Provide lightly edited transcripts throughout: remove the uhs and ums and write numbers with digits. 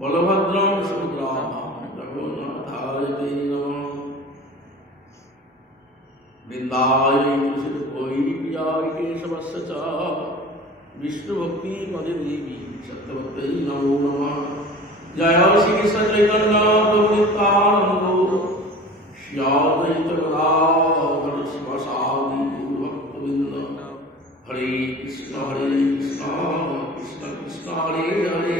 बलभद्रं सुभद्राभं जगन्नाथाय ते नमः। वृंदाय तुलसीदेवी प्रियाय केशवस्य च विष्णुभक्ति पदे देवी सत्यवत्यै नमो नमः। जय श्री कृष्ण चैतन्य प्रभु नित्यानंद श्री अद्वैत गदाधर शिवासादि गौरभक्तवृंद। हरे कृष्ण कृष्ण कृष्ण हरे हरे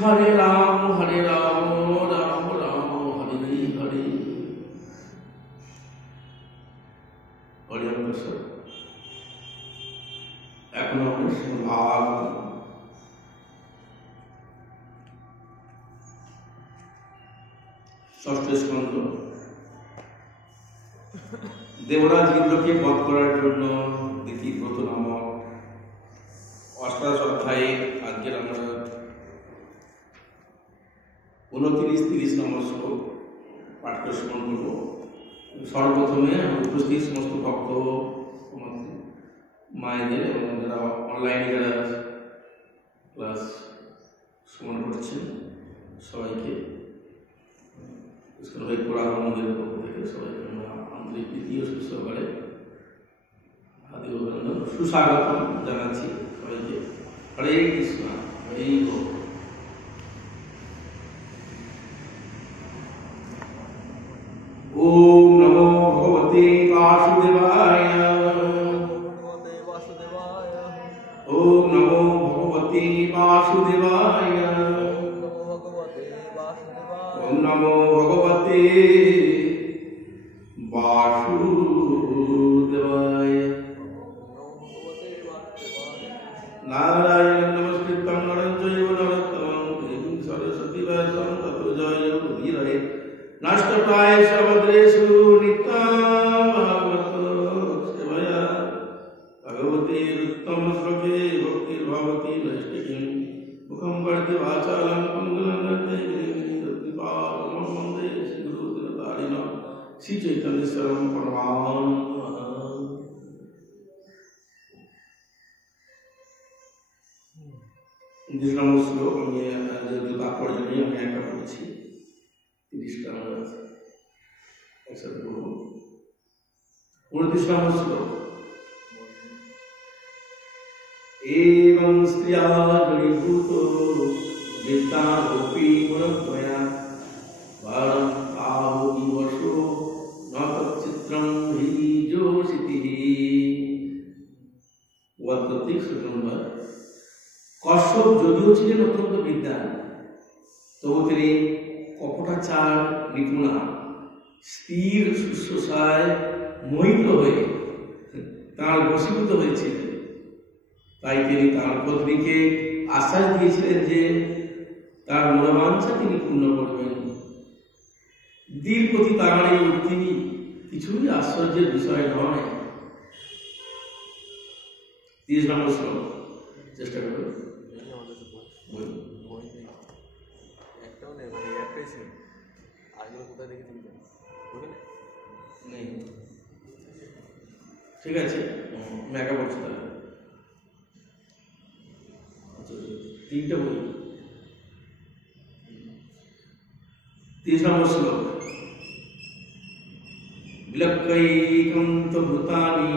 हरे राम राम राम हरे हरे। এখন আমরা ভাগ ষষ্ঠ স্কন্ধ। দেবরাজ ইন্দ্রকে বধ করার জন্য দ্বিতীয় ব্রত নামক অষ্টাদশ অধ্যায়ে আজকের আমরা 29-30 নম্বর শ্লোক পাঠ করে শ্রবণ করব। সর্বপ্রথমে উপস্থিত সমস্ত ভক্ত মায়েদের এবং যারা অনলাইনে যারা ক্লাস শ্রবণ করছেন সবাইকে পুরাতনদের পক্ষ থেকে সবাইকে আমরা আন্তরিক প্রীতি ও সুসহকারে হার্দিক অভিনন্দন সুস্বাগতম জানাচ্ছি সবাইকে। হরে কৃষ্ণ হরে গোবিন্দ। ओम नमो भगवते वासुदेवाय। ओम नमो भगवते वासुदेवाय। ओम नमो भगवते वासुदेवाय। नारायण नमस्कृतं नरं चैव नरोत्तमं देवीं सरस्वती व्यासं ततो जयमुदीरये। नष्टप्राय सर्वद्रेषु नित्यं भागवतो सेवया भगवती उत्तम श्लोके भक्तिर्भवति नैष्टिकीं मुखं करोति वाचालं मंगलं कृपां वन्दे श्रीगुरुदिनतारिणं श्रीचैतन्येश्वरं परमानन्दं। जिस नंबर श्लोक আমি যেহেতু তাৎপর্য নিয়ে আমি একটা পড়ছি 30টা আমরা একসাথে পড়ব। 29 নম্বর শ্লোক। एवं स्त्रिया जड़ीभूतो विद्यारोपी गुणत्वया वरं आहुति वशो न तच्चित्रं हि जोषितिः। ওয়াদগতিক নম্বর। কশ্যপ যদিও ছিলেন অত্যন্ত বিদ্বান, তবু তিনি কপটাচার নিপুণা স্ত্রীর শুশ্রূষায় মোহিত হয়ে তাঁর বশীভূত হয়েছিলেন। তাই তিনি তাঁর পত্নীকে আশ্বাস দিয়েছিলেন যে তার মনোবাঞ্ছা তিনি পূর্ণ করবেন। স্ত্রীর প্রতি তাঁর এই উক্তি কিছুই আশ্চর্যের বিষয় নয়। 30 নম্বর শ্লোক চেষ্টা করবেন। ঠিক আছে, মেগা বলছি তাহলে 3টা বই। 30 নম্বর শ্লোক। বিলক্কৈকন্ত ভূতানি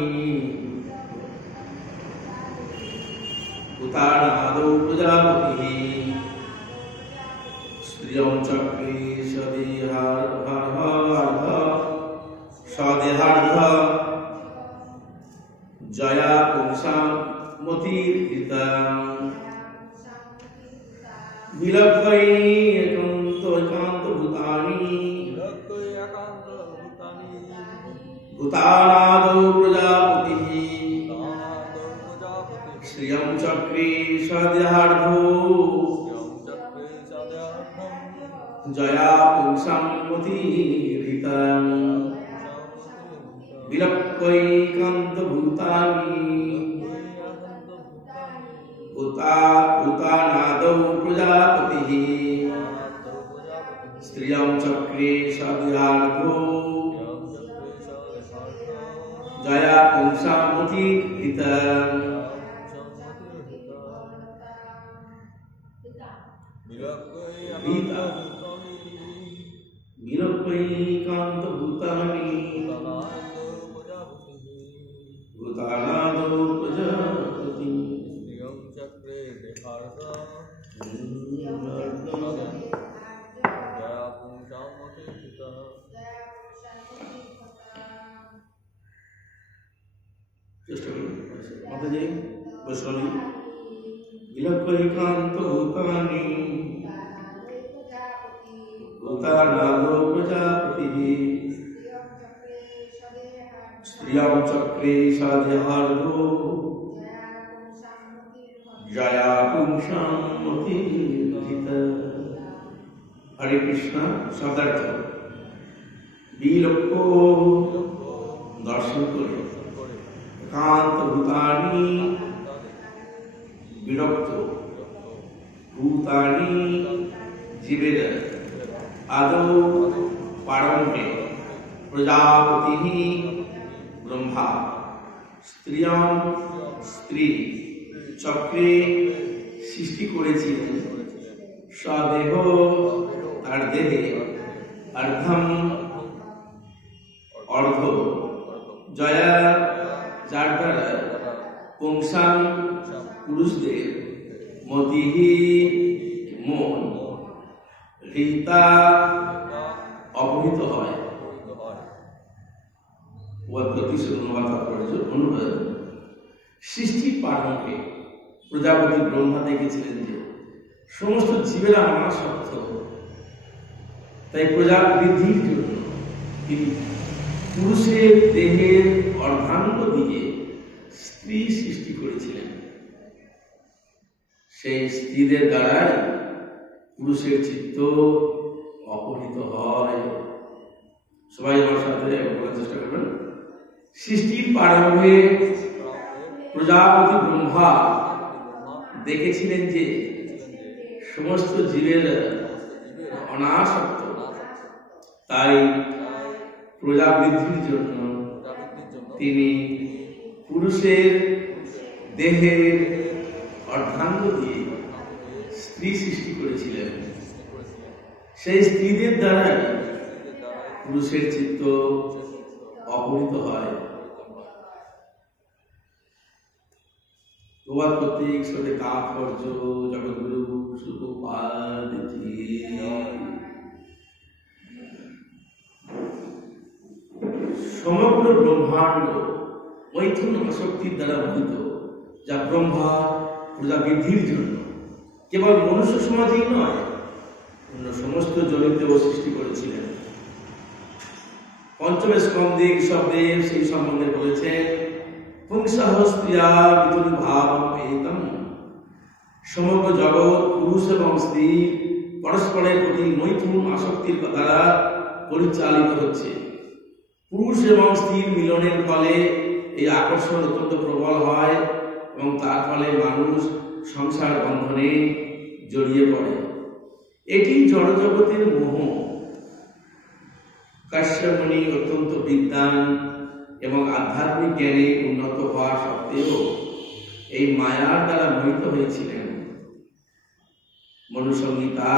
ভূতানাদৌ প্রজাপতিঃ স্ত্রিয়ং চক্রে সদেহার্ধ জয়া পুংসাং মতির্হিতাং। বিলক্কৈকন্ত ভূতানি ভূতানাদৌ প্রজাপতিঃ শ্রিয়ং চক্রে সদেহার্ধ জয়া পুংসাং মতির্হিতাং। বিলক্কৈকন্ত ভূতানি ভূতানাদৌ প্রজাপতিঃ স্ত্রিয়ং চক্রে সদেহার্ধ জয়া পুংসাং মতির্হিতাং। বিরক্তৈকান্ত ভূতানি ভূতানাদৌ প্রজাপতি চক্রে দেহার্দা চেষ্টা করুন মাতাজি বৈষ্ণবী বিরক্তৈকান্ত ভূতানি ভূতানাদৌ প্রজাপতি স্ত্রিয়ং চক্রে সাদেহার্দো জয়া পুংসাং মতির্ধিত। হরে কৃষ্ণ শব্দার্থ বিলক্ষ দর্শন করে কান্ত ভূতানি বিরক্ত ভূতানি জীবের আদৌ পারম্ভে প্রজাপতি ব্রহ্মা স্ত্রিয়ং স্ত্রী চক্রে সৃষ্টি করেছিলেন স্বদেহ তার দেহে অর্ধম অর্ধ জয়া যার দ্বারা পুংসাং পুরুষদের মতিহি মন হৃতা অপহৃত হয়। সৃষ্টির প্রারম্ভে প্রজাপতি ব্রহ্মা দেখেছিলেন যে সমস্ত জীবেরা অনাসক্ত, তাই প্রজা বৃদ্ধির জন্য তিনি পুরুষের দেহের অর্ধাঙ্গ দিয়ে স্ত্রী সৃষ্টি করেছিলেন। সেই স্ত্রীদের দ্বারাই পুরুষের চিত্ত অপহৃত হয়। সবাই আমার সাথে বলার চেষ্টা করবেন। সৃষ্টির প্রারম্ভে প্রজাপতি ব্রহ্মা দেখেছিলেন যে সমস্ত জীবের অনাসক্ত, তাই প্রজা বৃদ্ধির জন্য তিনি পুরুষের দেহের অর্ধাঙ্গ দিয়ে স্ত্রী সৃষ্টি করেছিলেন। সেই স্ত্রীদের দ্বারাই পুরুষের চিত্ত অপহৃত হয়। প্রবাদ কর্তৃক সবে তাৎপর্য জগৎগুরু সুখপাদ সমগ্র ব্রহ্মাণ্ড মৈথুন আসক্তির দ্বারা মোহিত, যা ব্রহ্মা প্রজা বৃদ্ধির জন্য কেবল মনুষ্য সমাজেই নয়, অন্য সমস্ত জগতেও সৃষ্টি করেছিলেন। পঞ্চম স্কন্ধে ঋষভদেব সেই সম্বন্ধে বলেছেন, পুংসহ স্ত্রিয়া বিতুর্ভাবম এতম। সমগ্র জগৎ পুরুষ এবং স্ত্রী পরস্পরের প্রতি মৈথুন আসক্তির দ্বারা পরিচালিত হচ্ছে। পুরুষ এবং স্ত্রীর মিলনের ফলে এই আকর্ষণ অত্যন্ত প্রবল হয় এবং তার ফলে মানুষ সংসার বন্ধনে জড়িয়ে পড়ে। এটি জড়জগতের মোহ। কাশ্যপ মুনি অত্যন্ত বিদ্বান এবং আধ্যাত্মিক জ্ঞানে উন্নত হওয়া সত্ত্বেও এই মায়ার দ্বারা মোহিত হয়েছিলেন। মনুসংহিতা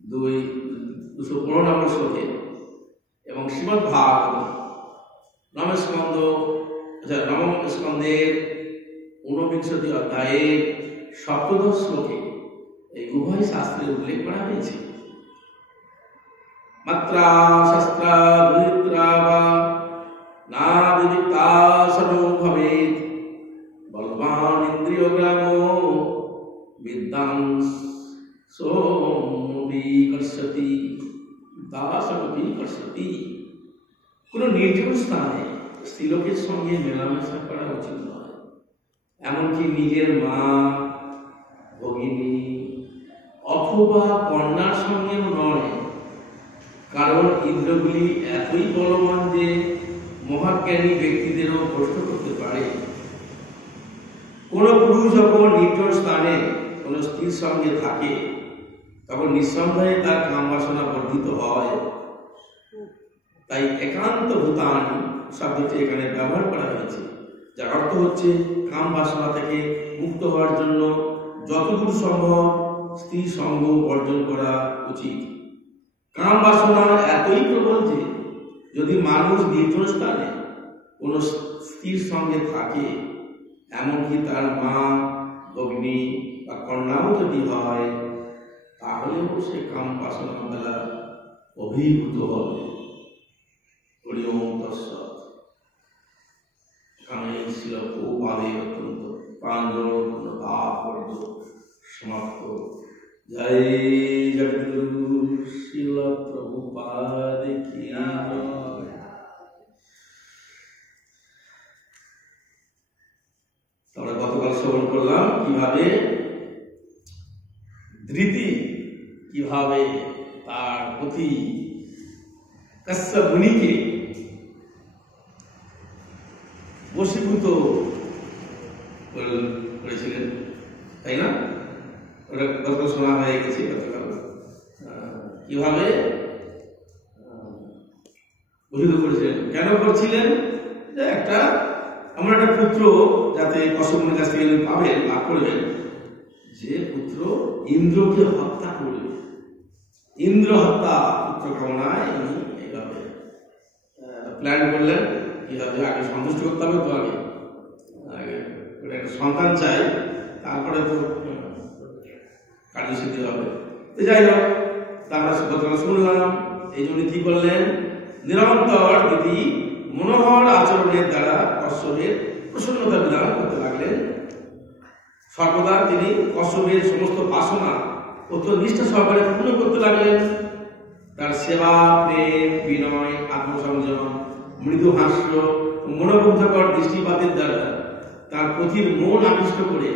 215 নম্বর শ্লোকে এবং শ্রীমদ্ ভাগবত নবম স্কন্ধের 49 অধ্যায়ের 17 শ্লোকে এই উভয় শাস্ত্রের উল্লেখ করা হয়েছে। মাত্রা শাস্ত্রা দুহিত্রা বা না বিদিতা সনো ভবেৎ বলবান ইন্দ্রিয় গ্রামো বিদ্যাং সোমপি কর্ষতি দাসমপি কর্ষতি। কোনো নির্জন স্থানে স্ত্রীলোকের সঙ্গে মেলামেশা করা উচিত নয়, এমনকি নিজের মা, ভগিনী অথবা কন্যার সঙ্গেও নয়, কারণ ইন্দ্রগুলি এতই বলবান যে মহাজ্ঞানী ব্যক্তিদেরও ভ্রষ্ট করতে পারে। কোন পুরুষ যখন নির্জন স্থানে কোন স্ত্রীর সঙ্গে থাকে তখন নিঃসন্দেহে তার কাম বাসনা বর্ধিত হয়। তাই একান্ত ভূতান শব্দটি এখানে ব্যবহার করা হয়েছে, যার অর্থ হচ্ছে কাম বাসনা থেকে মুক্ত হওয়ার জন্য যতদূর সম্ভব স্ত্রী সঙ্গ বর্জন করা উচিত। কাম বাসনা এতই প্রবল যে যদি মানুষ নির্জন স্থানে কোনো স্ত্রীর সঙ্গে থাকে, এমনকি তার মা, ভগ্নী বা কন্যাও যদি হয়, তাহলেও সে কাম বাসনা দ্বারা অভিভূত হবে। হরি ওম তৎসৎ। এখানে ছিল প্রভুপাদে অত্যন্ত প্রাঞ্জল ভাব সমাপ্ত। জয় জগদ্গুরু শিল প্রভুপাদ কি। আমরা গতকাল শ্রবণ করলাম কিভাবে ধৃতি কিভাবে তার প্রতি কাশ্যপ মুনিকে বশীভূত করেছিলেন, তাই না? ওটা গতকাল শোনা হয়ে গেছে। গতকাল কিভাবে বশীভূত করেছিলেন, কেন করছিলেন? যে একটা আমার একটা পুত্র যাতে কশ্যপ মুনির কাছ থেকে পাবেন, লাভ করবেন, যে পুত্র ইন্দ্রকে হত্যা করবে। ইন্দ্র হত্যা পুত্র কামনায় উনি এইভাবে প্ল্যান করলেন। কিভাবে আগে সন্তুষ্ট করতে হবে, তো আগে একটা সন্তান চাই, তারপরে তো কার্যসিদ্ধি হবে। তো যাই হোক, আমরা গতকাল শুনলাম এই জন্য কি করলেন, নিরন্তর দিদি মনোহর আচরণের দ্বারা কশ্যপের প্রসন্নতা বিধান করতে লাগলেন। সর্বদা তিনি কশ্যপের সমস্ত বাসনা অত্যন্ত নিষ্ঠা সহকারে পূর্ণ করতে লাগলেন। তার সেবা, প্রেম, বিনয়, আত্মসংযম, মৃদু হাস্য, মনোমুগ্ধকর দৃষ্টিপাতের দ্বারা তার পথির মন আকৃষ্ট করে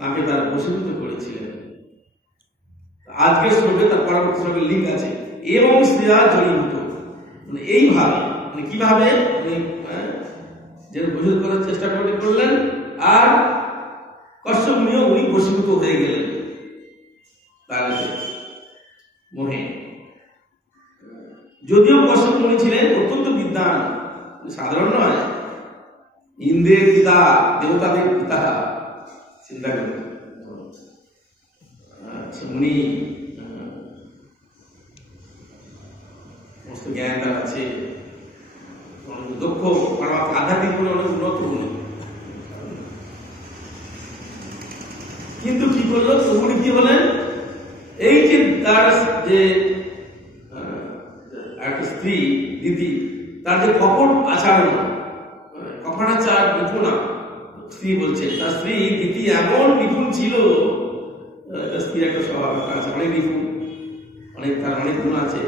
তাকে তার বশীভূত করেছিলেন। আজকের শ্লোকে তার পরবর্তী শ্লোকের লিঙ্ক আছে, এবং শ্রেয়া জড়িত। মানে এইভাবে, মানে কিভাবে উনি যে বশীভূত করার চেষ্টা করলেন, আর কশ্যপ মুনিও উনি বশীভূত হয়ে গেলেন তার মোহে। যদিও কশ্যপ মুনি ছিলেন অত্যন্ত বিদ্বান, সাধারণ নয়, ইন্দ্রের পিতা, দেবতাদের পিতা। চিন্তা করুন, মুনি সমস্ত জ্ঞান তার আছে, দক্ষ, আধ্যাত্মিক গুণে অনেক উন্নত গুণী। কিন্তু কি করলো, তবুনি কি হলেন, এই যে তার যে একটা স্ত্রী দিদি, তার যে কপট আচরণ, কপটাচার নিপুণা স্ত্রী বলছেন, তার স্ত্রী দিদি এমন নিপুণ ছিল। স্ত্রীর একটা স্বভাব আছে, অনেক নিপুণ, অনেক তার অনেক গুণ আছে।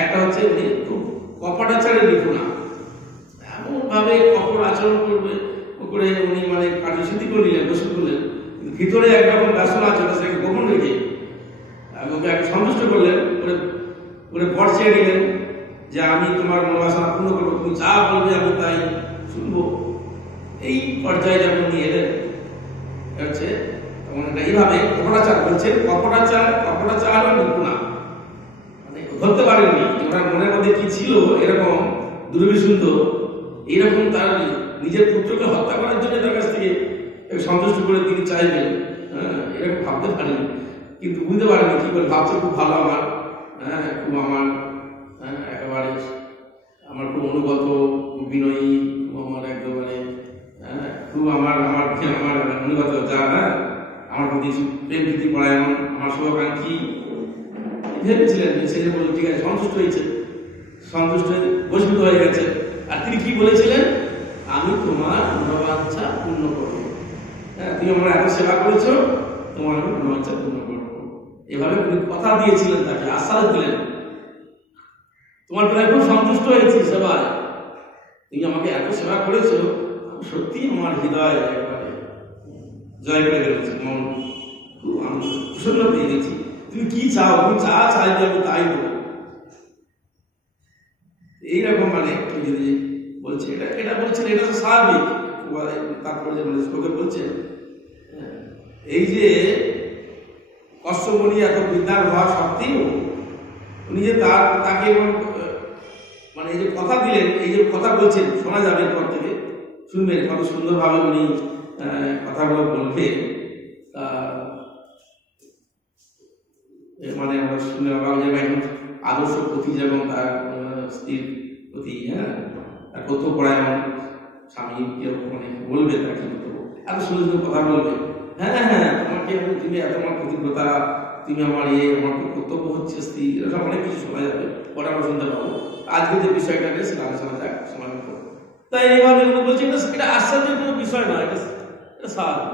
একটা হচ্ছে উনি খুব কপটাচারের নিপুণা, এমন ভাবে কপট আচরণ করবে করে উনি মানে কার্যসিদ্ধি করে নিলেন, বসে করলেন, কিন্তু ভিতরে একরকম বাসনা আছে, সেটাকে গোপন রেখে ওকে একটা সন্তুষ্ট করলেন, করে বর চেয়ে নিলেন যে আমি তোমার মনোবাসনা পূর্ণ করবো, তুমি যা বলবে আমি তাই শুনবো। এই পর্যায়ে যখন নিয়ে এলেন হচ্ছে তখন এইভাবে কপটাচার বলছেন, কপটাচার নিপুণা, মানে ধরতে পারেননি ওনার মনের মধ্যে কি ছিল, এরকম দুর্বিসুদ্ধ, এইরকম তার নিজের পুত্রকে হত্যা করার জন্য তার কাছ থেকে সন্তুষ্ট করে তিনি চাইবেন, এরকম ভাবতে পারেনি। কিন্তু বুঝতে পারেনি কি করে, ভাবছে খুব ভালো আমার, খুব আমার একেবারে আমার খুব অনুগত, খুব বিনয়ী, খুব আমার একেবারে খুব আমার অনুগত, যা আমার প্রতি প্রেম প্রীতি পরায়ণ, আমার শুভাকাঙ্ক্ষী ভেবেছিলেন। সে যে বলল ঠিক আছে, সন্তুষ্ট হয়েছে, সন্তুষ্ট হয়ে বশীভূত হয়ে গেছে। আর তিনি কি বলেছিলেন, আমি তোমার মনোবাঞ্ছা পূর্ণ করবো। তুমি আমার এত সেবা করেছো, তোমার আমি মনোবাঞ্ছা পূর্ণ করবো। এভাবে কথা দিয়েছিলেন, তাকে আশ্বাস দিলেন, তোমার প্রায় খুব সন্তুষ্ট হয়েছি সেবায়, তুমি আমাকে এত সেবা করেছো, সত্যি আমার হৃদয় একেবারে জয় করে ফেলেছে, মন খুব প্রসন্ন পেয়ে গেছি। তুমি কি চাও, তুমি যা চাইবে আমি তাই দেবো। এইরকম মানে যদি বলছে, এটা বলছেন, এটা তো স্বাভাবিক। তারপরে যে শ্লোকে বলছেন, এই যে কশ্যপ মুনি এত বিদ্যান হওয়া সত্ত্বেও উনি যে তাকে মানে এই যে কথা দিলেন, এই যে কথা বলছেন, শোনা যাবে পর থেকে, শুনবেন কত সুন্দরভাবে উনি কথাগুলো বলবে। মানে আমরা শুনে অবাক যে একজন আদর্শ পতি যেমন তার স্ত্রীর প্রতি, হ্যাঁ, তার কত পড়ায়ন স্বামী মানে বলবে তাকে এত সুন্দর সুন্দর কথা বলবে, হ্যাঁ হ্যাঁ তোমাকে তুমি এত আমার প্রতিজ্ঞতা, তুমি আমার আমার কর্তব্য হচ্ছে স্ত্রী, এরকম অনেক কিছু শোনা যাবে, পরে আমরা শুনতে পাবো। আজকে যে বিষয়টা নিয়ে সেটা আলোচনা যাক সময় মতো। তাই এইভাবে বলছি এটা আশ্চর্যের কোনো বিষয় না, এটা স্বাভাবিক।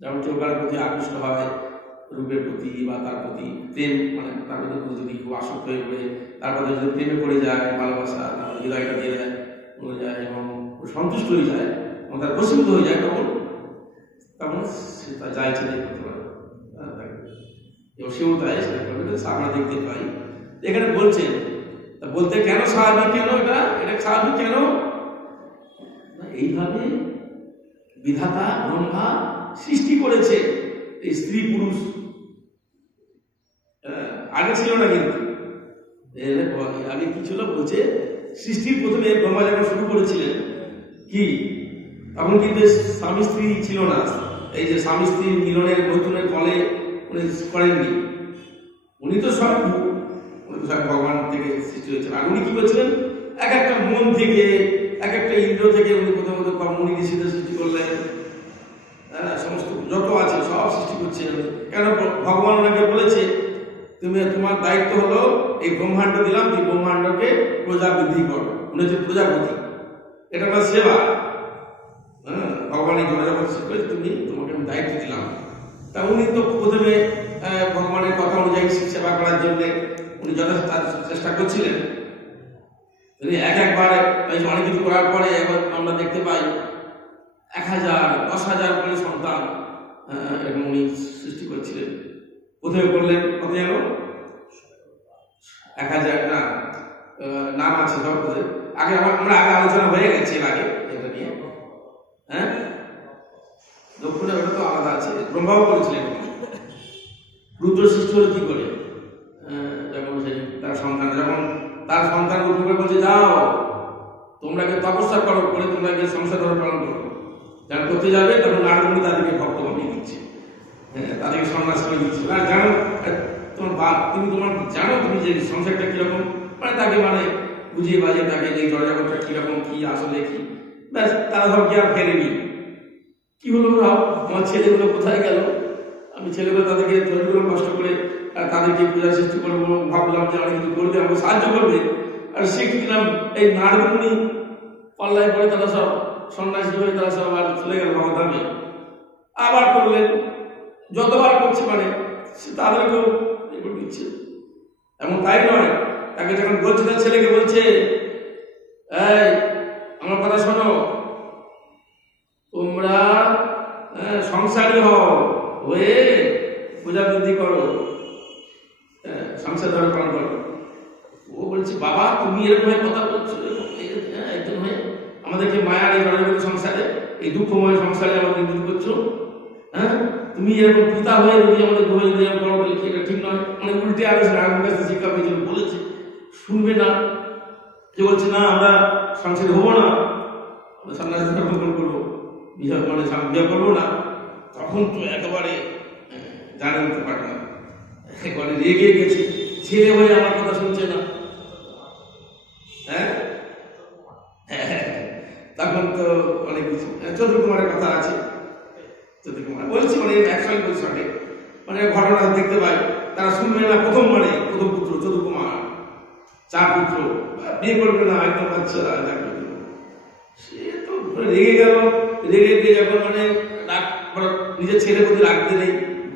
যেমন কেউ কারোর প্রতি আকৃষ্ট হয় রূপের প্রতি বা তার প্রতি প্রেম, মানে তার প্রতি যদি খুব আসক্ত হয়ে পড়ে, তারপরে যদি প্রেমে পড়ে যায়, ভালোবাসা তার হৃদয়টা দিয়ে দেয় পড়ে যায় এবং সন্তুষ্ট হয়ে যায় এবং তার প্রসিদ্ধ হয়ে যায়, তখন সে তা যা ইচ্ছে তাই করতে পারে এবং সেও তাই সেটা করবে। আমরা দেখতে পাই এখানে বলছেন, বলতে কেন স্বাভাবিক, কেন এটা স্বাভাবিক কেন? এইভাবে বিধাতা ব্রহ্মা সৃষ্টি করেছে এই স্ত্রী পুরুষ, আগে ছিল না। কিন্তু আগে কি ছিল বলছে, সৃষ্টির প্রথমে ব্রহ্মা যখন শুরু করেছিলেন কি, তখন কিন্তু স্বামী স্ত্রী ছিল না। এই যে স্বামী স্ত্রীর মিলনের নতুনের ফলে উনি করেননি, উনি তো সব ভগবান থেকে সৃষ্টি হয়েছেন। আর উনি কি বলছিলেন, এক একটা মন থেকে, এক একটা ইন্দ্র থেকে উনি কোথাও কোথাও মুনি ঋষিদের সৃষ্টি করলেন, সমস্ত যত আছে সব সৃষ্টি করছেন। কেন ভগবান ওনাকে বলেছে, তুমি তোমার দায়িত্ব হলো এই ব্রহ্মাণ্ড দিলাম, এই ব্রহ্মাণ্ডকে প্রজা বৃদ্ধি করো। উনি হচ্ছে প্রজাপতি, এটা আমার সেবা। হ্যাঁ, ভগবান এই জনজগৎ সৃষ্টি করে তোমাকে আমি দায়িত্ব দিলাম। তা উনি তো প্রথমে ভগবানের কথা অনুযায়ী সেবা করার জন্য উনি যথেষ্ট চেষ্টা করছিলেন। একবার অনেক কিছু করার পরে এবার আমরা দেখতে পাই 1000, 10,000 করে সন্তান এরকম উনি সৃষ্টি করছিলেন। প্রথমে বললেন কত যেন 1000 না, নাম আছে সব আগে আমরা আগে আলোচনা হয়ে গেছে এর আগে এটা নিয়ে। হ্যাঁ, দক্ষিণে ওটা তো আলাদা আছে, ব্রহ্মাও করেছিলেন। রুদ্র সৃষ্টি হলো কি করে, যখন তার সন্তান তার সন্তান রূপে বলছে, যাও তোমরা তপস্যা করো, করে তোমরা সংসার ধর্ম পালন করো। যারা করতে যাবে তখন নারদমুনি তাদেরকে ভক্ত বানিয়ে দিচ্ছে, তাদেরকে সন্ন্যাস করে দিচ্ছে। আর জানো তুমি তোমার জানো তুমি যে সংসারটা কিরকম, মানে তাকে মানে বুঝিয়ে বাজিয়ে তাকে যে জড়জগৎটা কিরকম, কি আসলে কি, ব্যাস তারা সব কি আর ফেরেনি। কি হলো, আমার ছেলেগুলো কোথায় গেল? আমি ছেলেগুলো তাদেরকে তৈরিগুলো কষ্ট করে তাদেরকে পূজা সৃষ্টি করে ভাবলাম যে অনেক কিছু করবে, আমাকে সাহায্য করবে। আর সে কিলাম এই নারদমুনি পাল্লায় পরে তারা সব সন্ন্যাসী হয়ে তারা সব আর চলে গেল ভগবানে। আবার করলেন, যতবার করছে মানে তাদেরকেও করে দিচ্ছে। এমন তাই নয়, তাকে যখন বলছে তার ছেলেকে বলছে, এই আমার কথা শোনো, তোমরা সংসারী হও, হয়ে পূজা বৃদ্ধি করো, সংসার ধর্ম পালন করো। ও বলছে, বাবা তুমি এরকম কথা বলছো, একজন হয়ে আমাদেরকে মায়ার এই জড়জগৎ সংসারে, এই দুঃখময় সংসারে আমাদের নিযুক্ত করছো। হ্যাঁ, তুমি এরকম পিতা হয়ে যদি আমাদের বলে দিয়ে বড় বলে এটা ঠিক নয়। মানে উল্টে আরো কাছে শিক্ষা পেয়েছিল, বলেছে শুনবে না, যে বলছে না আমরা সংসারে হবো না, আমরা সন্ন্যাসী ধর্ম করবো, মানে বিয়ে করবো না। তখন তো একেবারে জানে উঠতে পারে না, একেবারে রেগে গেছে, ছেলে হয়ে আমার কথা শুনছে না। হ্যাঁ, তখন তো অনেক কিছু চন্দ্রকুমারের কথা আছে। চন্দ্রকুমার বলছি মানে একসঙ্গে বলছি অনেক মানে ঘটনা দেখতে পাই, তারা শুনবে না। প্রথম পুত্র চন্দ্রকুমার, 4 পুত্র, বিয়ে করবে না, একদম বাচ্চা। সে তো রেগে গেল, রেগে গিয়ে যখন মানে নিজের ছেলের প্রতি রাখতে নেই,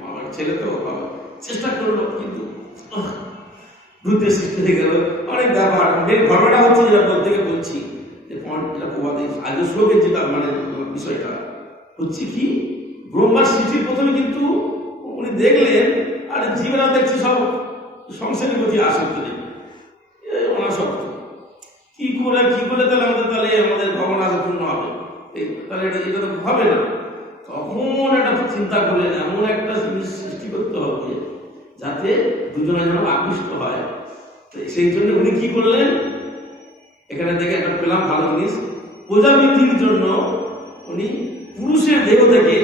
আমার ছেলে তো চেষ্টা করলো কিন্তু রুদ্রের সৃষ্টি হয়ে গেল। অনেক ব্যাপার ঘটনা হচ্ছে, যেটা বলতে বলছি আগে শ্লোকের যেটা মানে বিষয়টা হচ্ছে কি, ব্রহ্মার সৃষ্টির প্রথমে কিন্তু উনি দেখলেন আর জীবেরা দেখছে সব সংসারের প্রতি আসক্ত নেই, অনাসক্ত। কি করে তাহলে আমাদের ভগবান আসক্ত হবে, তাহলে এটা তো হবে না। তখন একটা চিন্তা করলেন এমন একটা জিনিস সৃষ্টি করতে হবে যাতে দুজনে যেন আকৃষ্ট হয়। সেই জন্য উনি কি করলেন, এখানে দেখে একটা পেলাম ভালো জিনিস, প্রজা বৃদ্ধির জন্য উনি পুরুষের দেহ থেকে,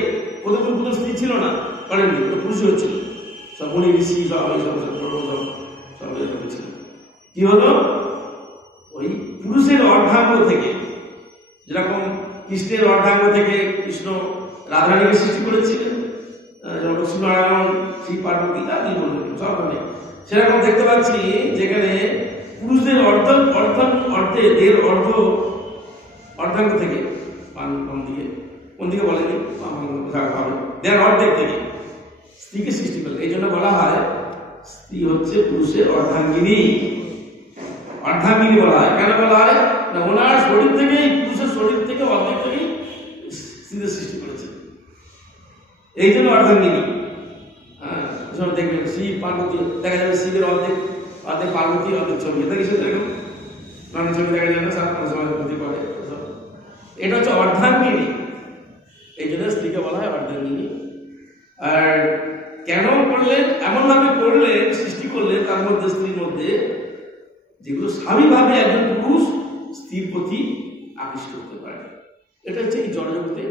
প্রথম স্ত্রী ছিল না, করেননি, পুরুষ হচ্ছিল, সব মুনি ঋষি সব এইসব সব করেছিল। কি হলো, ওই পুরুষের অর্ধাঙ্গ থেকে, যেরকম কৃষ্ণের অর্ধাঙ্গ থেকে কৃষ্ণ রাধারানীকে সৃষ্টি করেছিলেন, যেমন লক্ষ্মীনারায়ণ, শ্রী পার্বতী আদি বলবেন সব মানে, সেরকম দেখতে পাচ্ছি যেখানে পুরুষদের অর্ধের অর্ধাঙ্গ থেকে, কোন দিকে বলেনি, দেড় অর্ধেক থেকে স্ত্রীকে সৃষ্টি করলেন। এই জন্য বলা হয় স্ত্রী হচ্ছে পুরুষের অর্ধাঙ্গিনী বলা হয়। কেন বলা হয় না, ওনার শরীর থেকেই, পুরুষের শরীর থেকে অর্ধেক থেকেই স্ত্রীদের সৃষ্টি করেছে, এই জন্য অর্ধাঙ্গিনী। দেখবেন শিব পার্বতী দেখা যাবে, শিবের অর্ধেক পার্বতী, অর্ধেক ছবি দেখেছে, এরকম নানা ছবি দেখা যায় না, সময় হতে পারে। এটা হচ্ছে অর্ধাঙ্গিনী, এই জন্য স্ত্রীকে বলা হয় অর্ধাঙ্গিনী। আর কেন করলেন, এমন ভাবে করলেন, সৃষ্টি করলেন তার মধ্যে, স্ত্রীর মধ্যে, যেগুলো স্বাভাবিকভাবে একজন পুরুষ স্ত্রীর প্রতি আকৃষ্ট হতে পারে। এটা হচ্ছে এই জড়জগতে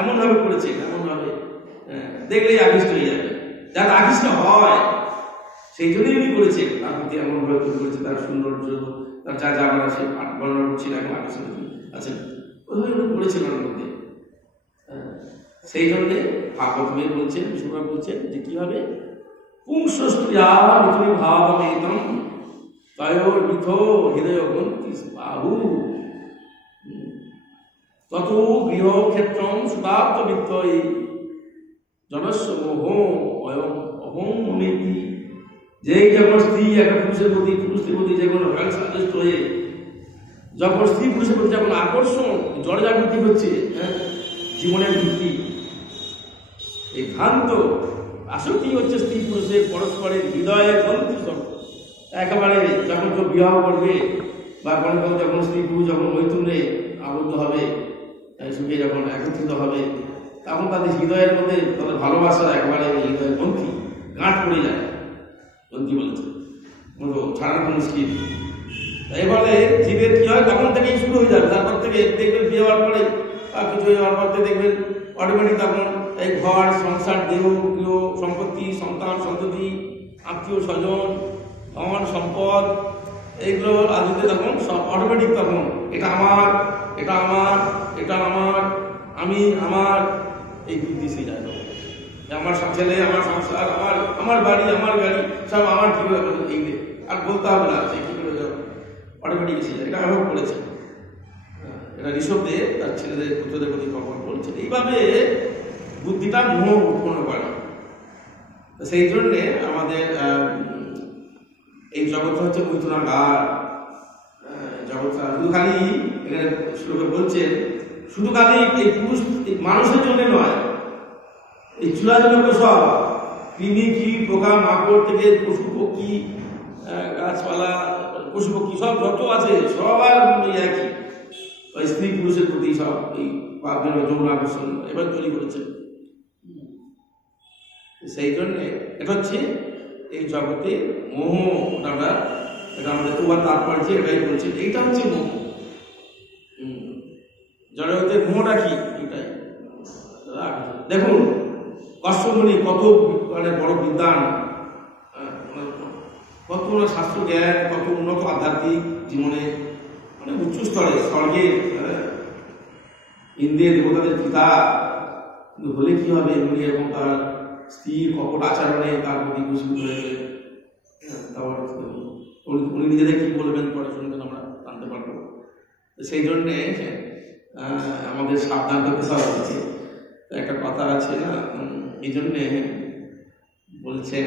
এমন ভাবে করেছে, এমন ভাবে দেখলেই আকৃষ্ট হয়ে যাবে, যাতে আকৃষ্ট হয় সেই জন্যই উনি করেছেন, তার প্রতি এমন ভাবে তৈরি করেছে, তার সৌন্দর্য, তার যা যা আমরা সে বর্ণনা করছি না, এখন আকৃষ্ট আছেন ওইভাবে উনি করেছেন ওর মধ্যে। সেই জন্যে প্রথমে বলছেন, বিষ্ণুরা বলছেন যে কিভাবে পুংস স্ত্রিয়া মিথুনি ভাবমেতম তয়োর মিথো হৃদয় গন্তি বাহু তত গৃহক্ষেত্রম সুতাপ্ত বিত্তই জনস্ব মোহ অহং মমেতি। যেই যখন স্ত্রী একটা পুরুষের প্রতি, পুরুষের প্রতি যখন সন্তুষ্ট হয়ে, যখন স্ত্রী পুরুষের প্রতি যখন আকর্ষণ, জড়জাগৃতি হচ্ছে, জীবনের ভিত্তি, এই ভ্রান্ত আসক্তি হচ্ছে স্ত্রী পুরুষের পরস্পরের হৃদয়ের গন্তি। একেবারে যখন কেউ বিবাহ করবে বা কোনো কেউ যখন স্ত্রী পুরুষ যখন মৈথুনে আবদ্ধ হবে, সুখে যখন একত্রিত হবে, তখন তাদের হৃদয়ের মধ্যে তাদের ভালোবাসা একেবারে হৃদয়ের গ্রন্থি গাঁট পড়ে যায়, গ্রন্থি বলেছে, ছাড়ানো মুশকিল। এবারে জীবের কি হয়, তখন থেকেই শুরু হয়ে যাবে। তারপর থেকে দেখবেন বিয়ে হওয়ার পরে বা কিছু হওয়ার পর থেকে দেখবেন অটোমেটিক তখন এই ঘর সংসার, দেহ, গৃহ, সম্পত্তি, সন্তান সন্ততি, আত্মীয় স্বজন, ধন সম্পদ, এইগুলো আদিতে তখন সব অটোমেটিক, তখন এটা আমার, এটা আমার, এটা আমার, আমি আমার, এই বৃদ্ধি সে যায়। আমার সব ছেলে, আমার সংসার, আমার বাড়ি, আমার গাড়ি, সব আমার, কি এই আর বলতে হবে না, সে কি করে যাবে, অটোমেটিক এসে যায়। এটা ব্যবহার করেছে, এটা ঋষভদেব তার ছেলেদের পুত্রদের প্রতি কখন বলছেন। এইভাবে বুদ্ধিটা মোহ উৎপন্ন করে। সেই জন্যে আমাদের এই জগৎটা হচ্ছে মৈথুনাগার জগৎটা। শুধু খালি এখানে শ্লোকে বলছেন, শুধু খালি এই পুরুষ মানুষের জন্য নয়, এই চূড়াজনক সব কৃমি, কীট, পোকা মাকড় থেকে পশু পক্ষী, গাছপালা, পশু পক্ষী সব যত আছে সবার ওই একই, ওই স্ত্রী পুরুষের প্রতি সব এই পাপের যৌন আকর্ষণ এবার তৈরি করেছে। সেই জন্যে এটা হচ্ছে এই জগতে মোহ, ওটা এটা আমাদের তোমার তাৎপর্য এটাই বলছে, এইটা হচ্ছে মোহ। জগতের মোহটা কি, এটাই। দেখুন কশ্যপমুনি কত মানে বড় বিদ্বান, কত শাস্ত্র জ্ঞান, কত উন্নত আধ্যাত্মিক জীবনে, মানে উচ্চ স্তরে স্বর্গে ইন্দ্রের দেবতাদের পিতা, হলে কি হবে উনি এবং তার স্ত্রীর কপট আচরণে তার প্রতি খুশিত হয়ে গেলে, তারপর উনি নিজেদের কি বলবেন পরে শুনবেন, আমরা জানতে পারবো। সেই জন্যে আমাদের সাবধান হতে হচ্ছে। একটা কথা আছে না, এই জন্যে বলছেন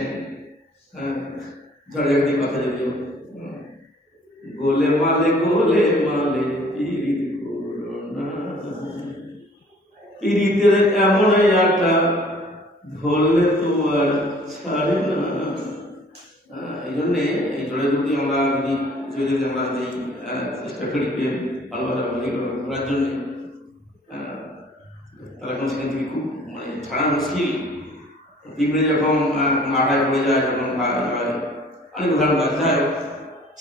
ঝড়জাগতি কথা, যদিও গোলে মালে পিরিত করোনা, পিরিতের এমন একটা ধরলে তো আর ছাড়ে না। এই জন্যে এই ঝড়জাগতি আমরা যদি আমরা এই চেষ্টা করি প্রেম ভালোবাসা করার জন্যে, তারা এখন সেখান থেকে খুব মানে ছাড়া মুশকিল। পিঁপড়ে যখন আটায় পড়ে যায়, যখন অনেক উদাহরণ কাজ যায়।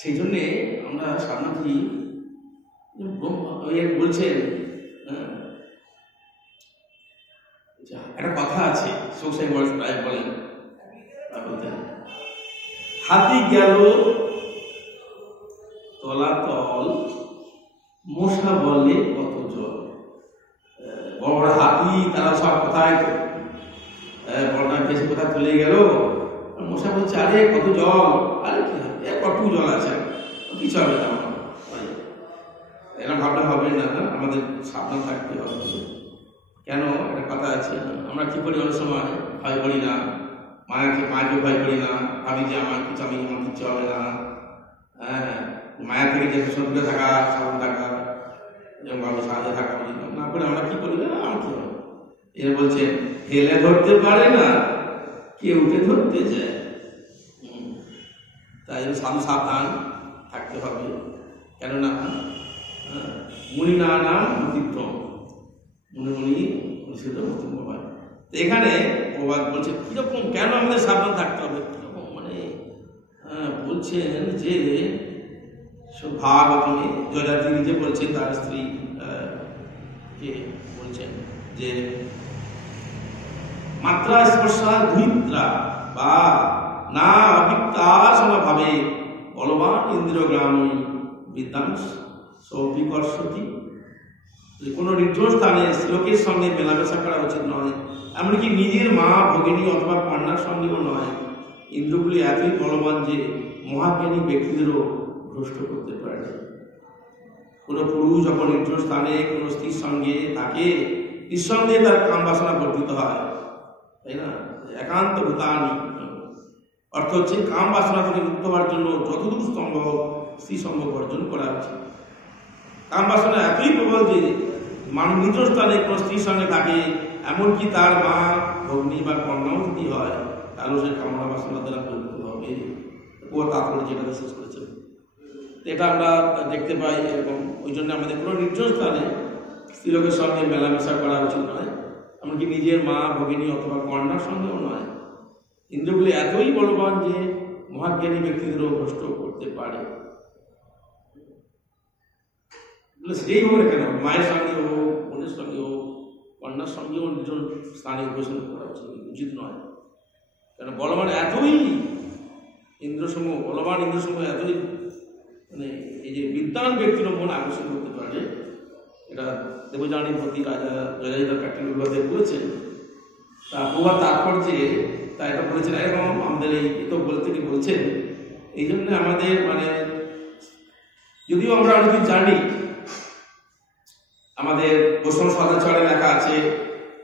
সেই জন্যে আমরা সাধারণত বলছেন একটা কথা আছে, সবসাই প্রায় বলেন, হাতি গেল তলাতল, মশা বলে কত জল। বড় বড় হাতি তারা সব কোথায় বড়টা বেশি কোথায় চলে গেল, মশা বলছে আরে কত জল, আরে কি হবে কত জল আছে, কিছু হবে না, এরা ভাবনা হবে না, আমাদের সাবধান থাকতে হবে। কেন একটা কথা আছে, আমরা কি করি অনেক সময় ভয় করি না, মাকে ভয় করি না, ভাবি যে আমার কিছু হবে না, হ্যাঁ মায়া থেকে যে দূরে থাকা, সাবধান থাকা, এবং ভালো সাহায্যে থাকা না করে আমরা কি করি না, আমার কি হবে। এর বলছেন হেলে ধরতে পারে না, কে উঠে ধরতে যায়। তাই সাবধান থাকতে হবে, কেননা মুনি না নাম অতিক্রম, এখানে প্রবাদ বলছে কিরকম, কেন আমাদের সাবধান থাকতে হবে, কিরকম মানে বলছেন যে ভাগবতমে জয়দাত্রী নিজে বলছেন, তার স্ত্রী কে বলছেন যে মাত্রা স্পর্শা ধুইত্রা বা না অবিত্তাসন ভাবে বলবান ইন্দ্রিয়গ্রামী বিদ্যাংশ সৌবিকর্ষতি। কোনো নির্জন স্থানে লোকের সঙ্গে মেলামেশা করা উচিত নয়, এমনকি নিজের মা ভগিনী অথবা কন্যার সঙ্গেও নয়। ইন্দ্রগুলি এতই বলবান যে মহাজ্ঞানী ব্যক্তিদেরও ভ্রষ্ট করতে পারে। কোনো পুরুষ যখন নির্জন স্থানে কোনো স্ত্রীর সঙ্গে থাকে, নিঃসন্দেহে তার কাম বাসনা বর্ধিত হয়, তাই না? একান্ত ভূতানি অর্থ হচ্ছে কাম বাসনা থেকে মুক্ত হওয়ার জন্য যতদূর সম্ভব স্ত্রী সঙ্গ বর্জন করা উচিত। কাম বাসনা এতই প্রবল যে মানুষ নিজ স্থানে কোনো স্ত্রীর সঙ্গে থাকে, এমনকি তার মা ভগ্নী বা কন্যাও যদি হয়, তাহলে সে কামনা বাসনা দ্বারা পরিণত হবে। ও তাৎপর্য যেটা শেষ করেছে, এটা আমরা দেখতে পাই এরকম। ওই জন্য আমাদের কোনো নির্জন স্থানে স্ত্রীলোকের সঙ্গে মেলামেশা করা উচিত নয়, এমনকি নিজের মা ভগিনী অথবা কন্যার সঙ্গেও নয়। ইন্দ্রগুলি এতই বলবান যে মহাজ্ঞানী ব্যক্তিদেরও ভ্রষ্ট করতে পারে। সেই হবে কেন, মায়ের সঙ্গে হোক, বোনের সঙ্গে হোক, কন্যার সঙ্গেও নির্জন স্থানে উপবেশন করা উচিত নয়। কেন বলবান এতই ইন্দ্রসমূহ, বলবান ইন্দ্রসমূহ এতই মানে এই যে বিদ্যান ব্যক্তির মন আকর্ষণ করতে পারে। এটা দেবযানীর প্রতি রাজা জয়রাজিতার কাটিগুলোতে বলেছেন। তা প্রভাব তাৎপর্যে তা এটা বলেছেন এরকম আমাদের এই তো বলতে কি বলছেন, এই জন্য আমাদের মানে যদিও আমরা অনেক জানি, আমাদের বৈষ্ণব সদাচারে লেখা আছে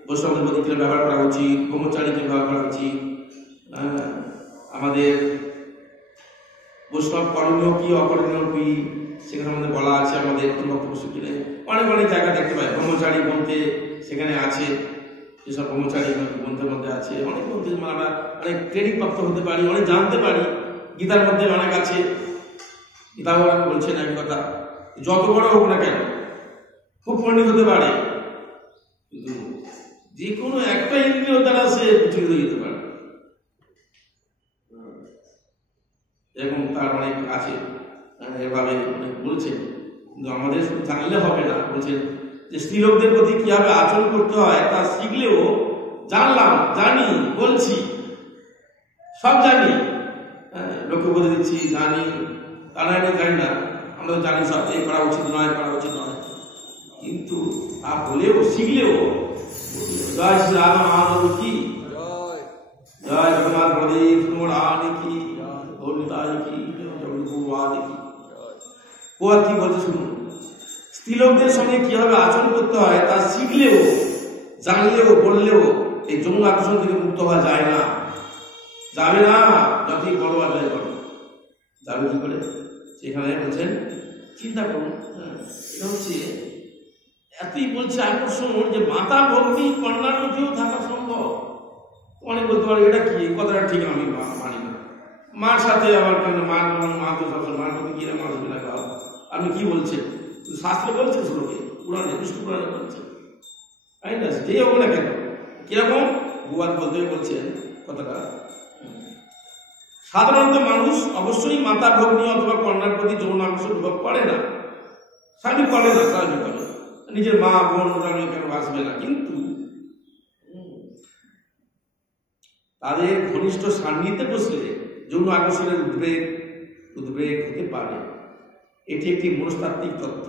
বৈষ্ণবদের প্রতি কিভাবে ব্যবহার করা উচিত, ব্রহ্মচারীকে ব্যবহার করা উচিত, আমাদের বৈষ্ণব করণীয় কি অকরণীয় কি সেখানে আমাদের বলা আছে। আমাদের বক্তব্য সূত্রে অনেক জায়গা দেখতে পাই ব্রহ্মচারী গ্রন্থে সেখানে আছে, যেসব ব্রহ্মচারী গ্রন্থের মধ্যে আছে। অনেক গ্রন্থে আমরা অনেক ট্রেনিং প্রাপ্ত হতে পারি, অনেক জানতে পারি। গীতার মধ্যে অনেক আছে, গীতা বলছেন এক কথা, যত বড় হোক না কেন খুব পণ্ডিত হতে পারে, কিন্তু যে কোনো একটা ইন্দ্রিয় দ্বারা সে বিচলিত হয়ে যেতে পারে, এরকম তার অনেক আছে। এভাবে অনেক বলছেন, কিন্তু আমাদের শুধু জানলে হবে না। বলছেন যে স্ত্রীলোকদের প্রতি কিভাবে আচরণ করতে হয় তা শিখলেও জানলাম, জানি, বলছি, সব জানি, লোককে বলে দিচ্ছি, জানি, তারা জানি না, আমরা তো জানি সব, এই করা উচিত নয়, করা উচিত নয়, কিন্তু তা বলেও শিখলেও জয় শ্রী রাম মহানব কি জয়, জগন্নাথ বলদেব সুমরানি কি, গৌরতাই কি, জগন্নাথ কি। ও আর কি বলছে শুনুন, স্ত্রীলোকদের সঙ্গে কিভাবে আচরণ করতে হয় তা শিখলেও, জানলেও, বললেও এই যৌন আকর্ষণ থেকে মুক্ত হওয়া যায় না, যাবে না, যতই বড় আদায় করো, যাবে কি করে? সেখানে বলছেন চিন্তা করুন, এটা হচ্ছে এতই বলছে আকর্ষণ যে মাতা ভগ্নী কন্যার মধ্যেও থাকা সম্ভব। অনেক বলতে পারে এটা কি, কথাটা ঠিক আমি মানি না, মার সাথে আবার কেন, মা তো সবসময় মার প্রতি গিয়ে মানুষ বিনা খাওয়া, আপনি কি বলছেন? শাস্ত্র বলছে, শ্লোকে পুরাণে, বিষ্ণু পুরাণে বলছে, তাই না? যেই হোক না কেন, কিরকম ভগবান বলতে বলছেন কথাটা, সাধারণত মানুষ অবশ্যই মাতা ভগ্নী অথবা কন্যার প্রতি যৌন আকর্ষণ অনুভব করে না, স্বাভাবিক করে না, স্বাভাবিক করে নিজের মা বোন কেন আসবে না, কিন্তু তাদের ঘনিষ্ঠ সান্নিধ্যে বসলে যৌন আকর্ষণের উদ্বেগ হতে পারে। এটি একটি মনস্তাত্ত্বিক তথ্য।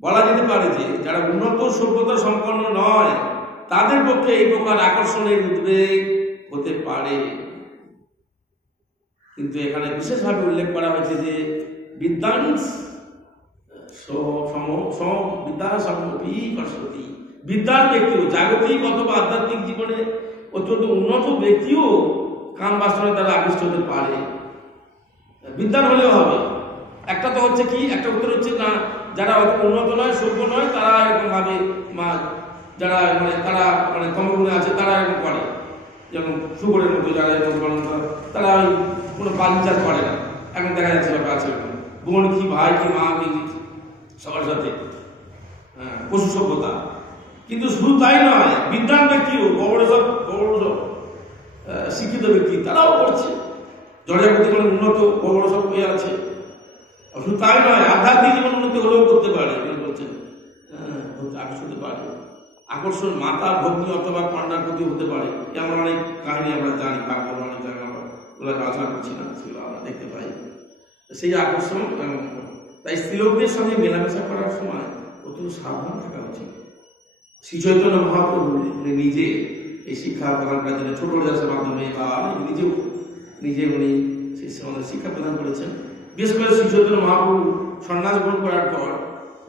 বলা যেতে পারে যে যারা উন্নত সভ্যতা সম্পন্ন নয় তাদের পক্ষে এই প্রকার আকর্ষণের উদ্বেগ হতে পারে। কিন্তু এখানে বিশেষভাবে উল্লেখ করা হয়েছে যে বিদ্যান ব্যক্তিও, জাগতিক অথবা আধ্যাত্মিক জীবনে অত্যন্ত উন্নত ব্যক্তিও কাম বাসনায় তারা আকৃষ্ট হতে পারে। বিদ্যান হলেও হবে। একটা তো হচ্ছে কি, একটা উত্তর হচ্ছে না যারা উন্নত নয়, সভ্য নয়, তারা এরকম ভাবে যারা তারা তমগুণে আছে তারা এরকম করে। যেমন শুকরের মতো যারা এরকম করেন তারা ওই কোনো বাঞ্চার করে না। এখন দেখা যাচ্ছে ব্যাপার আছে বোন কি ভাই কি মা কি সবার সাথে পশু সভ্যতা। কিন্তু শুধু তাই নয়, বিদ্যান ব্যক্তিও বড় সব শিক্ষিত ব্যক্তি তারাও করছে। জড়জাগতিক জীবনে উন্নত বড় সব হয়ে আছে। শুধু তাই নয়, আধ্যাত্মিক জীবন উন্নতি হলেও করতে পারে। বলছেন আকর্ষণ হতে পারে। আকর্ষণ মাতা ভগ্নী অথবা কন্যার প্রতি হতে পারে। এমন অনেক কাহিনী আমরা জানি, অনেক জায়গায় আমরা ওগুলো আলোচনা করছি না, সেগুলো আমরা দেখতে পাই। সেই আকর্ষণ, তাই স্ত্রীলোকদের সঙ্গে মেলামেশা করার সময় অত্যন্ত সাবধান থাকা উচিত। শ্রী চৈতন্য মহাপ্রভু নিজে এই শিক্ষা প্রদান করার জন্য ছোট দাসের মাধ্যমে বা নিজে উনি আমাদের শিক্ষা প্রদান করেছেন। বিশেষ করে শ্রী চৈতন্য মহাপ্রভু সন্ন্যাস গ্রহণ করার পর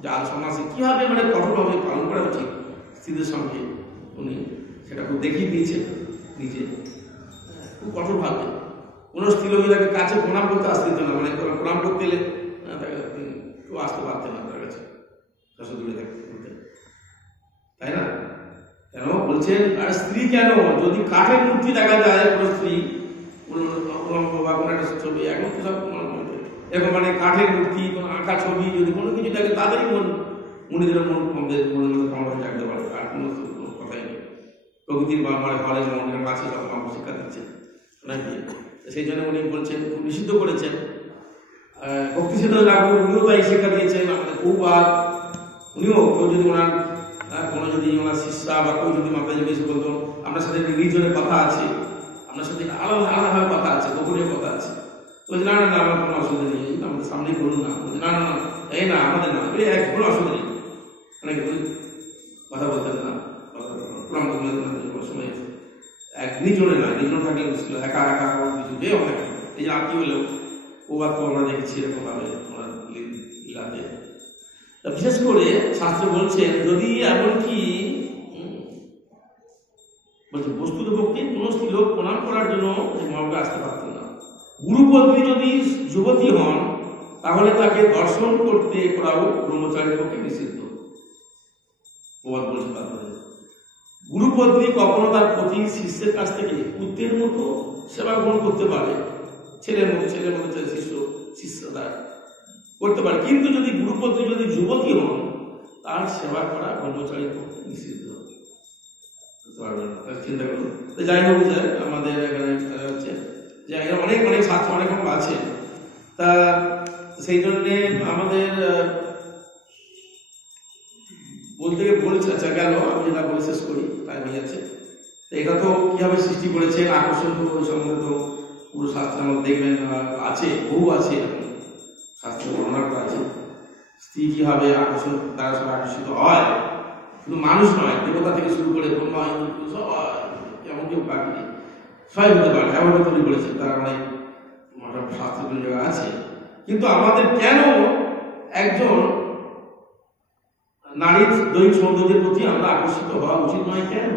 যা সন্ন্যাসে কিভাবে কঠোরভাবে পালন করা উচিত স্ত্রীদের সঙ্গে উনি সেটা খুব দেখিয়ে দিয়েছেন নিজে, খুব কঠোরভাবে। কোনো স্ত্রীলোকই তাকে কাছে প্রণাম করতে আসতে দিত না। প্রণাম করতে এলে কেউ আসতে পারতেন না তার কাছে, দূরে থাকতেন, তাই না? কেন বলছেন? আর স্ত্রী কেন, যদি কাঠের মূর্তি দেখা যায় কোনো স্ত্রী বা কোনো একটা ছবি, এখন তো সব এরকম কাঠের মূর্তি, কোনো আঁকা ছবি, যদি কোনো কিছু থাকে তাদেরই মুনিদের মনের মধ্যে জাগতে পারে। আর কোনো কথাই নেই। প্রকৃতির বা ঘরের মনের কাছে সব আমাকে শিক্ষা দিচ্ছেন নাকি। সেই জন্য উনি বলছেন, খুব নিষিদ্ধ করেছেন। ভক্তিসিদ্ধ ঠাকুর উনিও তাই শিক্ষা দিয়েছেন আমাদের বহুবার। উনিও কেউ যদি ওনার শিষ্যা বা কেউ যদি মাথায় জিজ্ঞেস বলতো আপনার সাথে নির্জনের কথা আছে, আপনার সাথে আলাদাভাবে কথা আছে, গোপনীয় কথা আছে, তো না না আমার কোনো অসুবিধা নেই, আমাদের সামনেই বলুন না। না না না এই না আমাদের না, কোনো অসুবিধা নেই, অনেক কথা বলতেন না। সময় এক নির্জনে নয়, নির্জন থাকলে মুশকিল, একা একা কিছু যে অনেক এই যে আঁকি হলেও ওবার তো আমরা দেখেছি এরকম ভাবে লীলাতে। বিশেষ করে শাস্ত্র বলছেন যদি এমনকি বলছে বস্তুত পক্ষে কোন স্ত্রীলোক প্রণাম করার জন্য মহাপ্রভু আসতে পারতেন না। গুরুপত্নী যদি যুবতী হন তাহলে তাকে দর্শন করতে করাও ব্রহ্মচারীর পক্ষে নিষিদ্ধ। প্রবাদ বলছে তারপরে গুরুপত্নী কখনো তার প্রতি শিষ্যের কাছ থেকে পুত্রের মতো সেবা গ্রহণ করতে পারে, ছেলের মতো শিষ্যরা করতে পারে। কিন্তু যদি গুরুপত্নী যদি যুবতী হন তার সেবা করা ব্রহ্মচারীর পক্ষে নিষিদ্ধ। চিন্তা করুন। যাই হোক, আমাদের এখানে হচ্ছে যে অনেক অনেক শাস্ত্র অনেক রকম আছে, তা সেই জন্যে আমাদের বলতে বলছে। আচ্ছা গেল, আমি যেটা বলে শেষ করি তাই হয়ে যাচ্ছে। তো এটা তো কিভাবে সৃষ্টি করেছে আকর্ষণ, তো ওই সম্বন্ধে তো পুরো শাস্ত্রের মধ্যে দেখবেন আছে, বহু আছে, শাস্ত্র বর্ণনা করা আছে স্ত্রী কিভাবে আকর্ষণ তারা সব আকর্ষিত হয়। শুধু মানুষ নয়, দেবতা থেকে শুরু করে এমন কেউ পাখি সবাই হতে পারে, এমন তৈরি করেছে, তারা অনেক শাস্ত্রের জায়গা আছে। কিন্তু আমাদের কেন একজন নারীর দৈহিক সৌন্দর্যের প্রতি আমরা আকর্ষিত হওয়া উচিত নয়? কেন?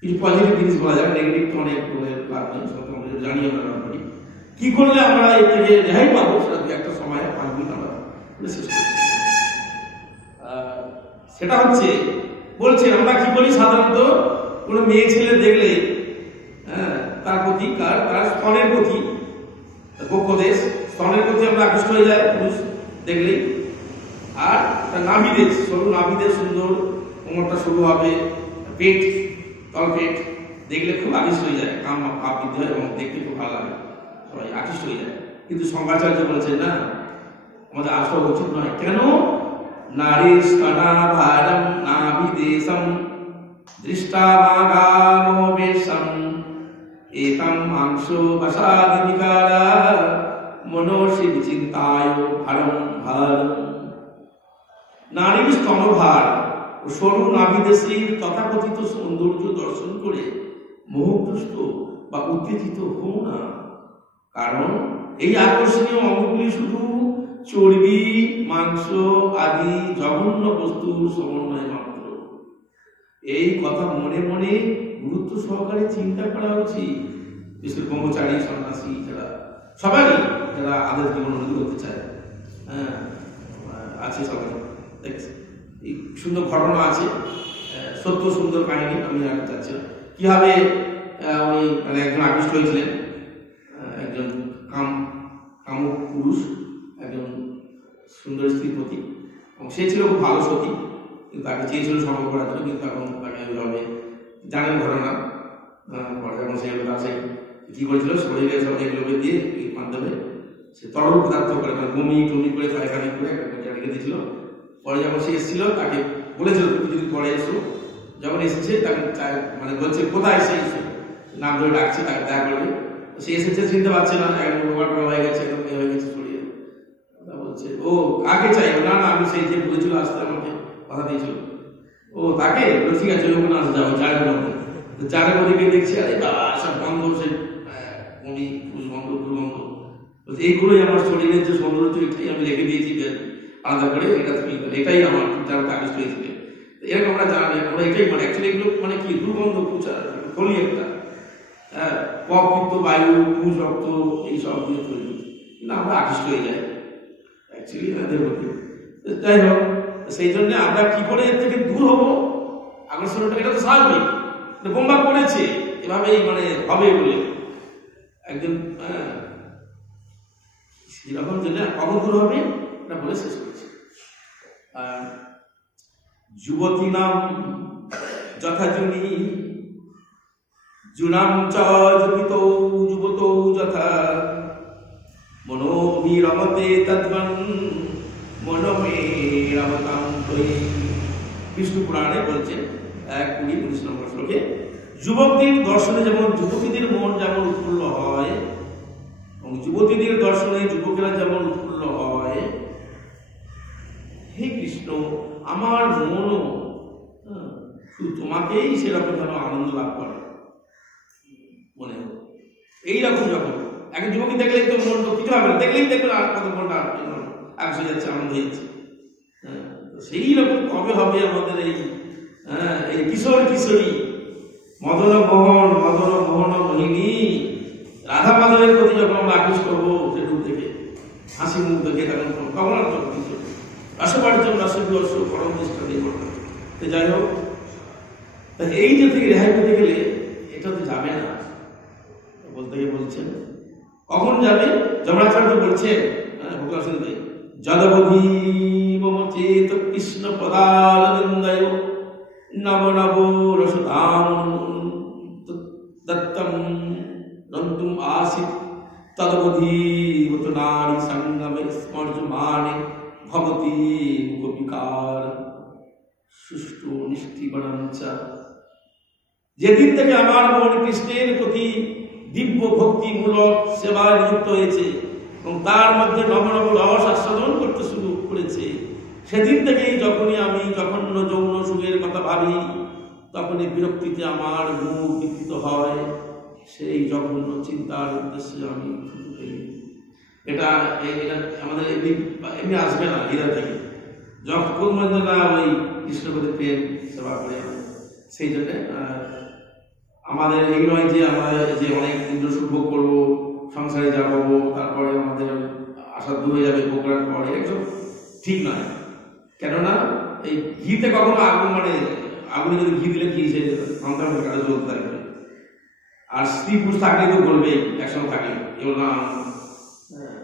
কিছু পজিটিভ জিনিস বলা যায়, নেগেটিভ তো অনেক জানি আমরা করি। কি করলে আমরা এর থেকে রেহাই পাবো সেটা একটা সময় 5 মিনিট আমরা শেষ করছি। সেটা হচ্ছে বলছে আমরা কি করি সাধারণত কোনো মেয়ে ছেলে দেখলে তার প্রতি তার স্তনের প্রতি পক্ষদেশ স্তনের প্রতি আমরা আকৃষ্ট হয়ে যায় পুরুষ দেখলেই। আর তার নাভিদেশ, সরু নাভিদেশ সুন্দর, কোমরটা সরু হবে, পেট তলপেট দেখলে খুব আকৃষ্ট হয়ে যায়, কাম বৃদ্ধি হয় এবং দেখতে খুব ভালো লাগে, সবাই আকৃষ্ট হয়ে যায়। কিন্তু শঙ্করাচার্য বলছেন না, আমাদের আসা উচিত নয়। কেন? নারীর স্তনাভারম নাভিদেশম দৃষ্টামাগামো এতাং মাংস বাসাদি বিকারা মনসি বিচিন্তায় ভারম ভারম। নারীর স্তনভার ও সরু নাভিদেশীর তথাকথিত সৌন্দর্য দর্শন করে মোহগ্রস্ত বা উত্তেজিত হও না, কারণ এই আকর্ষণীয় অঙ্গগুলি শুধু চর্বি, মাংস আদি জঘন্য বস্তুর সমন্বয় মাত্র। এই কথা মনে মনে গুরুত্ব সহকারে চিন্তা করা উচিত। বিশেষ ব্রহ্মচারী, সন্ন্যাসী যারা সবারই যারা আদের জীবন উন্নতি করতে চায়, হ্যাঁ আছে সবাই দেখছি। এই সুন্দর ঘটনা আছে, সত্য সুন্দর কাহিনী। আমি আর চাচ্ছি না কিভাবে উনি মানে একজন আকৃষ্ট হয়েছিলেন, একজন কামুক পুরুষ একজন সুন্দর স্ত্রীর প্রতি, এবং সে ছিল খুব ভালো সতী, কিন্তু তাকে চেয়েছিল সঙ্গ করার জন্য, কিন্তু এখন তাকে ওইভাবে জানেন ঘটনা। পরে যখন সে আসে কি করেছিল, শরীরে সব এগুলোকে দিয়ে এই মাধ্যমে সে তরল পদার্থ করে মানে বমি টমি করে পায়খানি করে একটা রেখে দিয়েছিল। পরে যখন সে এসেছিল তাকে বলেছিল তুমি যদি পরে এসো, যখন এসেছে তাকে মানে বলছে কোথায় এসে এসো, নাম ধরে ডাকছে, তাকে দেখা করবে। সে এসেছে, চিনতে পারছে না, একদম রোগা টোগা হয়ে গেছে, একদম হয়ে গেছে শরীরে। বলছে ও কাকে চাই, না না আমি সেই যে বলেছিল আসতে আমাকে কথা দিয়েছিল, ও তাকে। ঠিক আছে ওখানে আসতে যাবো চারের মধ্যে। চারের মধ্যে গিয়ে দেখছি আরে বাবা সব বন্ধ, সে বমি বন্ধ দুর্গন্ধ। এইগুলোই আমার শরীরের যে সৌন্দর্য, এটাই আমি রেখে দিয়েছি আলাদা করে, এটা তুমি এটাই আমার যারা আকৃষ্ট হয়েছিল। এরকম আমরা জানি, আমরা এটাই মানে অ্যাকচুয়ালি এগুলো মানে কি দুর্গন্ধ প্রচার থলি একটা, হ্যাঁ কপিত্ত বায়ু পুষ রক্ত এইসব দিয়ে তৈরি, কিন্তু আমরা আকৃষ্ট হয়ে যাই অ্যাকচুয়ালি এদের প্রতি। যাই হোক, সেই জন্য আমরা কি করে এর থেকে দূর হবো আকর্ষণটা, এটা তো স্বাভাবিক, বোম্বা করেছে এভাবেই মানে হবে বলে একজন সেরকম জন্য কখন দূর হবে এটা বলে শেষ করেছে। যুবতী নাম যথাজুনি জুনাম চ যুবিতৌ যুবতৌ যথা মনোভিরমতে তদ্বন মনোমে রমতাম তৈ। বিষ্ণু পুরাণে বলছেন 1:19 নম্বর শ্লোকে, যুবকদের দর্শনে যেমন যুবতীদের মন যেমন উৎফুল্ল হয় এবং যুবতীদের দর্শনে যুবকেরা যেমন উৎফুল্ল হয়, হে কৃষ্ণ আমার মনও শুধু তোমাকেই সেরকম যেন আনন্দ লাভ করে মনে হয়। এইরকম যখন এক যুবকী দেখলেই তো মন কিছু হবে না, দেখলেই দেখবেন আর কত মনটা আকর্ষে যাচ্ছে, আনন্দ হয়েছে। সেই রকম কবে হবে আমাদের এই কিশোর কিশোরী মদন মোহন মোহিনী রাধা মাধবের প্রতি যখন আমরা আকৃষ্ট করবো সে রূপ থেকে, হাসি মুখ দেখে, তখন আর তখন কিশোর রসপার্জন রসবিরস পরম নিষ্ঠা দিয়ে করবে। যাই হোক, এই যে থেকে রেহাই পেতে গেলে এটা তো যাবে না বলতে গিয়ে বলছেন কখন যাবে। যমরাচার্য বলছেন যদবধি মম চেত কৃষ্ণ পদারবিন্দয় নব নব রসধাম দত্তম নন্তুম আসিত তদবধি হত নারী সঙ্গমে স্মর্যমানে ভবতি মুখবিকার সুষ্ঠু নিষ্ঠিবনঞ্চা। যেদিন থেকে আমার মন কৃষ্ণের প্রতি দিব্য ভক্তিমূলক সেবায় নিযুক্ত হয়েছে এবং তার মধ্যে নবনব রস আস্বাদন করতে শুরু করেছে, সেদিন থেকেই যখনই আমি জঘন্য যৌন সুখের কথা ভাবি, তখনই বিরক্তিতে আমার মুখ বিকৃত হয়। সেই জঘন্য চিন্তার উদ্দেশ্যে আমি এটা আমাদের এমনি আসবে না হৃদয় থেকে, যখন মধ্যে না ওই কৃষ্ণপতি প্রেম সেবা করে। সেই জন্য আমাদের এই নয় যে আমরা যে অনেক ইন্দ্র সুখ ভোগ করবো, সংসারে যা পাবো, তারপরে আমাদের আশা দূর হয়ে যাবে ভোগ করার পরে, এসব ঠিক নয়। কেননা এই ঘিতে কখনো আগুন মানে আগুনে যদি ঘি দিলে ঘি সে সন্তান কাটা জ্বলতে থাকবে, আর স্ত্রী পুরুষ থাকলে তো বলবে একসঙ্গে থাকলে কেউ না।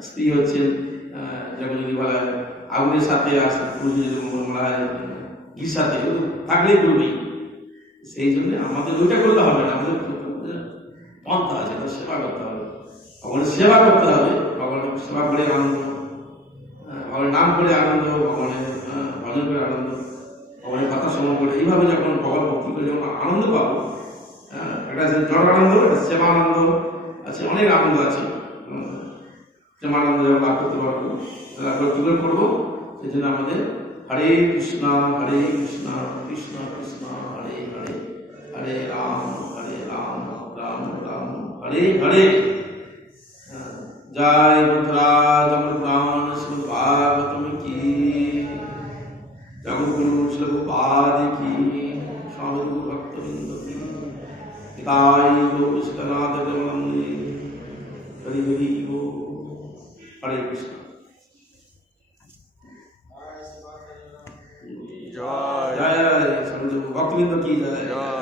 স্ত্রী হচ্ছে যেমন যদি বলা হয় আগুনের সাথে পুরুষ যদি বলা হয় ঘির সাথে থাকলেই বলবে। সেই জন্য আমাদের ওইটা করলে হবে না, আমাদের পন্থা আছে, সেবা করতে হবে, ভগবানের সেবা করতে হবে, ভগবানের সেবা করে আনন্দ, ভগবানের নাম করে আনন্দ, ভগবানের ভজন করে আনন্দ, ভগবানের কথা শ্রবণ করে, এইভাবে যখন ভগবান ভক্তি করে যখন আনন্দ পাবো, একটা আছে জড়ানন্দ, একটা শ্যামানন্দ আছে, অনেক আনন্দ আছে। শ্যামানন্দ যেমন লাভ করতে পারবো, তাহলে আমরা কী করে করবো? সেই জন্য আমাদের হরে কৃষ্ণ কৃষ্ণ কৃষ্ণ হরে হরে, হরে রাম রাম রাম হরে হরে। জয় মথুরাজ অমর প্রাণ শ্রী ভাগবতম কি, জগৎগুরু শ্রী প্রভুপাদ কি, সাধু ভক্তবৃন্দ কি, তাই গৌর সীতানাথ দেবানন্দে হরি হরি গো। হরে কৃষ্ণ। জয় জয় জয় ভক্তবৃন্দ কি জয়।